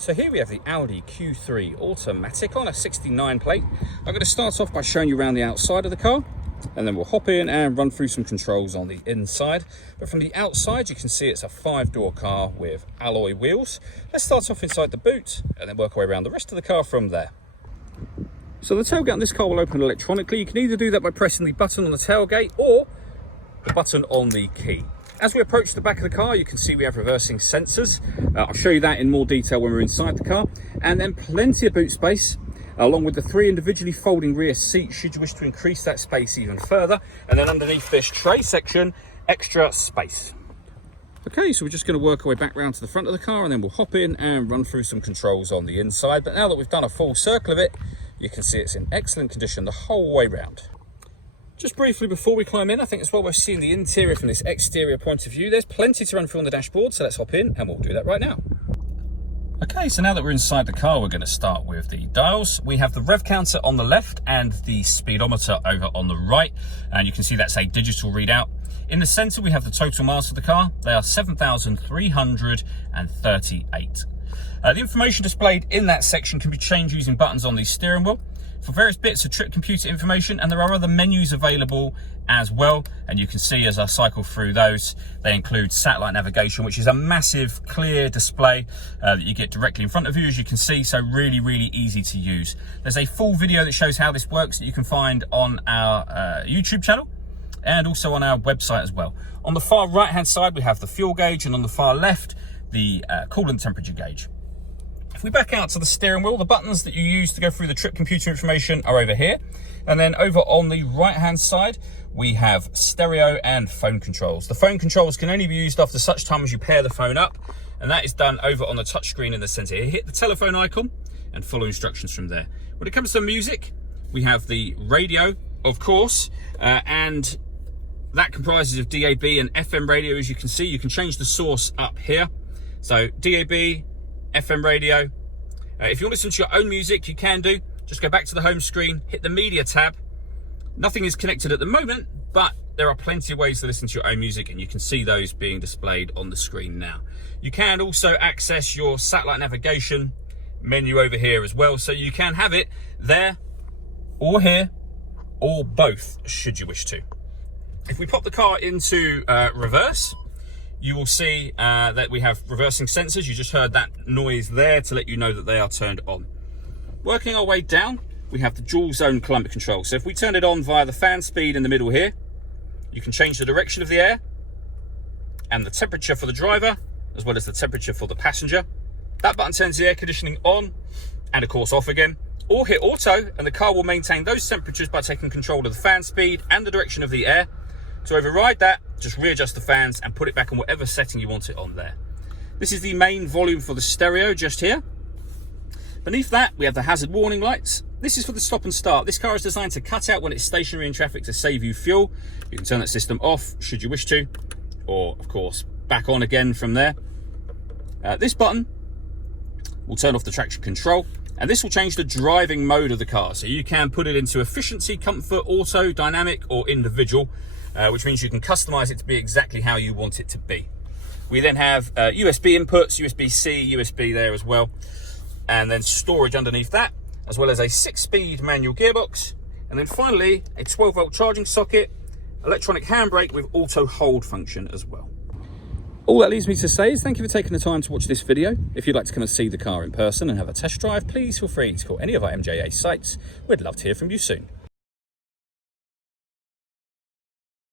So here we have the Audi Q3 automatic on a 69 plate. I'm going to start off by showing you around the outside of the car, and then we'll hop in and run through some controls on the inside. But from the outside, you can see it's a 5-door car with alloy wheels. Let's start off inside the boot and then work our way around the rest of the car from there. So the tailgate on this car will open electronically. You can either do that by pressing the button on the tailgate or the button on the key. As we approach the back of the car, you can see we have reversing sensors. I'll show you that in more detail when we're inside the car. And then plenty of boot space, along with the 3 individually folding rear seats, should you wish to increase that space even further. And then underneath this tray section, extra space. Okay, so we're just going to work our way back round to the front of the car, and then we'll hop in and run through some controls on the inside. But now that we've done a full circle of it, you can see it's in excellent condition the whole way round. Just briefly before we climb in, I think it's well worth seeing the interior from this exterior point of view. There's plenty to run through on the dashboard, so let's hop in and we'll do that right now. Okay, so now that we're inside the car, we're going to start with the dials. We have the rev counter on the left and the speedometer over on the right, and you can see that's a digital readout. In the center, we have the total miles of the car. They are 7,338. The information displayed in that section can be changed using buttons on the steering wheel. For various bits of trip computer information, and there are other menus available as well, and you can see as I cycle through those, they include satellite navigation, which is a massive clear display that you get directly in front of you, as you can see, so really easy to use. There's a full video that shows how this works that you can find on our YouTube channel and also on our website as well. On the far right hand side we have the fuel gauge, and on the far left the coolant temperature gauge. If we back out to the steering wheel, the buttons that you use to go through the trip computer information are over here. And then over on the right-hand side, we have stereo and phone controls. The phone controls can only be used after such time as you pair the phone up, and that is done over on the touchscreen in the center here. Hit the telephone icon and follow instructions from there. When it comes to music, we have the radio, of course, and that comprises of DAB and FM radio. As you can see, you can change the source up here. So DAB, FM radio. If you want to listen to your own music, you can do. Just go back to the home screen, hit the media tab. Nothing is connected at the moment, but there are plenty of ways to listen to your own music, and you can see those being displayed on the screen now. You can also access your satellite navigation menu over here as well, so you can have it there or here or both should you wish to. If we pop the car into reverse, you will see that we have reversing sensors. You just heard that noise there to let you know that they are turned on. Working our way down, we have the dual zone climate control. So if we turn it on via the fan speed in the middle here, you can change the direction of the air and the temperature for the driver, as well as the temperature for the passenger. That button turns the air conditioning on and of course off again. Or hit auto and the car will maintain those temperatures by taking control of the fan speed and the direction of the air. To override that, just readjust the fans and put it back on whatever setting you want it on there. This is the main volume for the stereo just here. Beneath that, we have the hazard warning lights. This is for the stop and start. This car is designed to cut out when it's stationary in traffic to save you fuel. You can turn that system off should you wish to, or of course, back on again from there. This button will turn off the traction control, and this will change the driving mode of the car. So you can put it into efficiency, comfort, auto, dynamic, or individual. Which means you can customize it to be exactly how you want it to be. We then have USB inputs, USB-C, USB there as well, and then storage underneath that, as well as a 6-speed manual gearbox, and then finally a 12-volt charging socket, electronic handbrake with auto hold function as well. All that leaves me to say is thank you for taking the time to watch this video. If you'd like to come and see the car in person and have a test drive, please feel free to call any of our MJA sites. We'd love to hear from you soon.